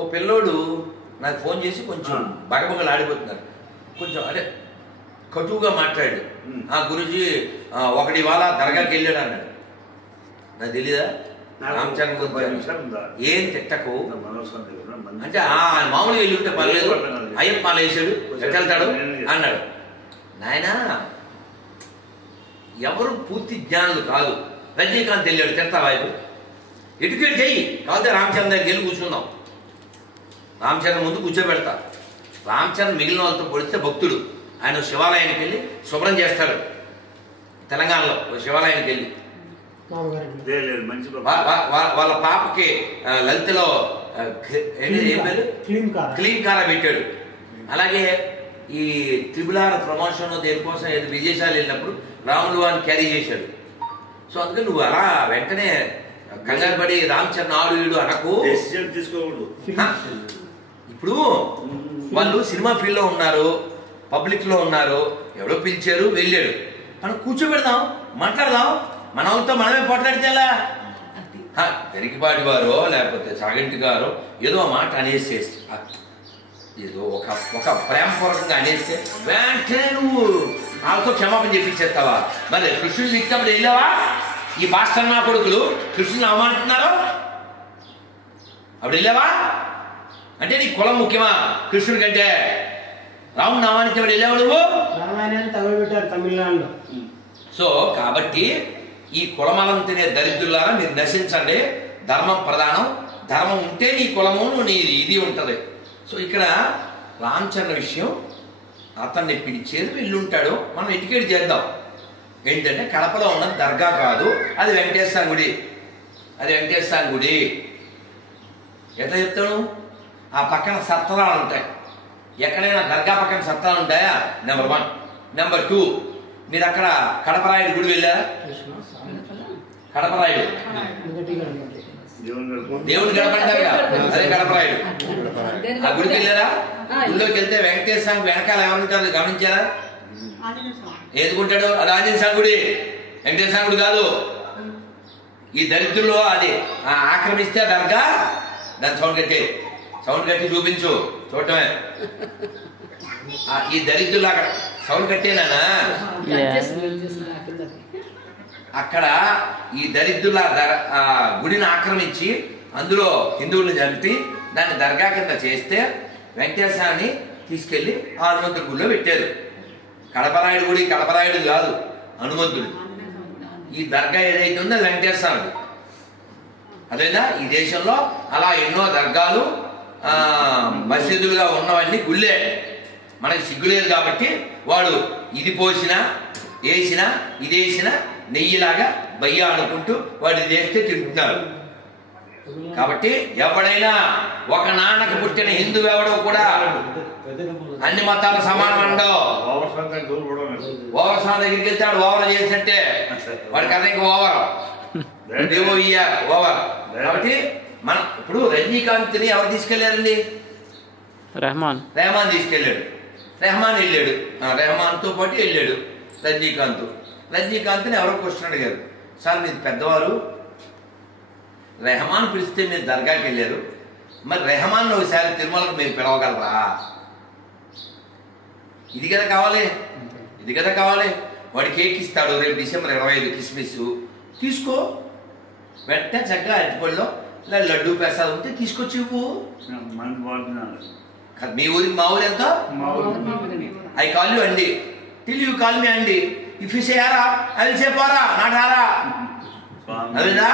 ఓ పిల్లోడు నాకు ఫోన్ చేసి కొంచెం బగబగలు ఆడిపోతున్నారు, కొంచెం అదే కటువుగా మాట్లాడు. గురూజీ ఒకటి ఇవాళ దర్గాకి వెళ్ళాడు అన్నాడు. నాకు తెలీదా రామచంద్ర ఏం తిట్టకు అంటే మామూలుగా వెళ్ళి ఉంటే పర్లేదు, అయ్యప్ప మాల వేసాడు ఎట్టెళ్తాడు అన్నాడు. నాయనా ఎవరు పూర్తి జ్ఞానులు కాదు. రజనీకాంత్ వెళ్ళాడు, తిడతావా? ఎడ్యుకేట్ చెయ్యి, కాకపోతే రామచంద్ర దగ్గరికి వెళ్ళి కూర్చుందాం. రామచంద్ర ముందు కూర్చోబెడతా. రామచంద్ర మిగిలిన వాళ్ళతో పొడిస్తే భక్తుడు. ఆయన శివాలయానికి వెళ్ళి శుభ్రం చేస్తాడు. తెలంగాణలో శివాలయానికి వెళ్ళి వాళ్ళ పాపకి లలితలో ఏం పేరు క్లీన్ కారా పెట్టాడు. అలాగే ఈ త్రిబులార్ ప్రమోషన్ దేనికోసం ఏదో విదేశాలు వెళ్ళినప్పుడు రాములు వారిని క్యారీ చేశాడు. సో అందుకని నువ్వు అలా వెంటనే కంగారు పడి రామచంద్ర ఆడు వీడు అనకు. ఇప్పుడు వాళ్ళు సినిమా ఫీల్డ్లో ఉన్నారు, పబ్లిక్లో ఉన్నారు, ఎవరో పిలిచారు వెళ్ళాడు, మనం కూర్చోబెడదాం, మాట్లాడదాం. మన వాళ్ళతో మనమే పోట్లాడితేలా? పెరిగిపాటి వారో లేకపోతే చాగంటి గారో ఏదో మాట అనేసేసి ఏదో ఒక ప్రేమపూర్వకంగా అనేస్తే వెంటనే నువ్వు వాళ్ళతో క్షమాపణ చెప్పించేస్తావా? మరి కృష్ణుడు విక్తప్పుడు వెళ్ళావా? ఈ పాస్టర్ నా కొడుకులు కృష్ణుని అవమానిస్తున్నారు, అప్పుడు వెళ్ళావా? అంటే నీ కులం ముఖ్యమా కృష్ణుడి కంటే? రాముని అవమానించేవాడు వెళ్ళావా నువ్వు? తమిళనాడులో. సో కాబట్టి ఈ కులమలం తినే దరిద్రులారా మీరు నశించండి. ధర్మం ప్రధానం. ధర్మం ఉంటే నీ కులము నీ ఇది ఉంటుంది. సో ఇక్కడ రామచంద్ర విషయం అతన్ని పిలిచేది వెళ్ళుంటాడు. మనం ఎడ్యుకేట్ చేద్దాం. ఏంటంటే కడపలో ఉన్న దర్గా కాదు, అది వెంకటేశ్వర గుడి. అది వెంకటేశ్వర గుడి. ఎట్లా చెప్తాడు? ఆ పక్కన సత్రాలు ఉంటాయి. ఎక్కడైనా దర్గా పక్కన సత్రాలు ఉంటాయా? నెంబర్ 1. నెంబర్ 2, మీరు అక్కడ కడపరాయుడు గుడి వెళ్ళారా? కడపరాయుడు దేవుని గడపంటారు కదా, అదే కడపరాయుడు. ఆ గుడికి వెళ్ళారా? గుడిలోకి వెళ్తే వెంకటేశ్వర వెనకాల ఏమనుంటారు గమనించారా? ఏదుకుంటాడు? అది ఆంజనేయ స్వామి గుడి, వెంకటేశ్వర గుడి కాదు. ఈ దరిద్రుల్లో అది ఆక్రమిస్తే దర్గా. దాని సౌండ్ కట్టి చూపించు, చూడటమే. ఈ దరిద్రులు అక్కడ సౌండ్ కట్టేనా? అక్కడ ఈ దరిద్రుల గుడిని ఆక్రమించి అందులో హిందువులను చంపి దాన్ని దర్గా కింద చేస్తే వెంకటేశ్వరాన్ని తీసుకెళ్లి హనుమంతుడి గుడిలో పెట్టారు. కడపరాయుడు గుడి కడపరాయుడు కాదు, హనుమంతుడు. ఈ దర్గా ఏదైతే ఉందో అది వెంకటేశ్వరుడు. అదేనా? ఈ దేశంలో అలా ఎన్నో దర్గాలు మసీదులుగా ఉన్నవన్నీ గుళ్ళే. మనకి సిగ్గులేదు కాబట్టి వాడు ఇది పోసినా వేసినా ఇది వేసినా నెయ్యిలాగా బయ్య అనుకుంటూ వాడు ఇది వేస్తే తింటున్నారు. కాబట్టి ఎవడైనా ఒక నాన్నకు పుట్టిన హిందూ ఎవడో కూడా అన్ని మతాలు సమానం అండో. ఓవర్ స్వామి దగ్గరికి వెళ్తే వాడు ఓవర్ చేసినట్టే, వాడికి అదే ఓవర్ ఓవర్. కాబట్టి మనం ఇప్పుడు రజనీకాంత్ని ఎవరు తీసుకెళ్లారండి? రెహమాన్ తీసుకెళ్ళాడు. రెహమాన్ వెళ్ళాడు, రెహమాన్తో పాటు వెళ్ళాడు రజనీకాంత్ని ఎవరో క్వశ్చన్ అడిగారు, సార్ మీరు పెద్దవారు, రెహమాన్ పిలిస్తే మీరు దర్గాకి వెళ్ళారు, మరి రెహమాన్ ఒకసారి తిరుమలకు మీరు పిలవగలరా? ఇది కదా కావాలి. వాడు కేక్ ఇస్తాడు రేపు డిసెంబర్ 25 కిస్మిస్ తీసుకో, వెంటనే చక్కగా అరటిపళ్ళలో లడ్డూ ప్రసాదం ఉంటే తీసుకొచ్చి ఇవ్వు. మీ ఊరికి మా ఊరు ఎంత? ఐ కాల్ యూ అండి, టిల్ యూ కాల్ మీ అండి. If you say aura I will say పోరా, నాట్ ఆరా. అదేనా?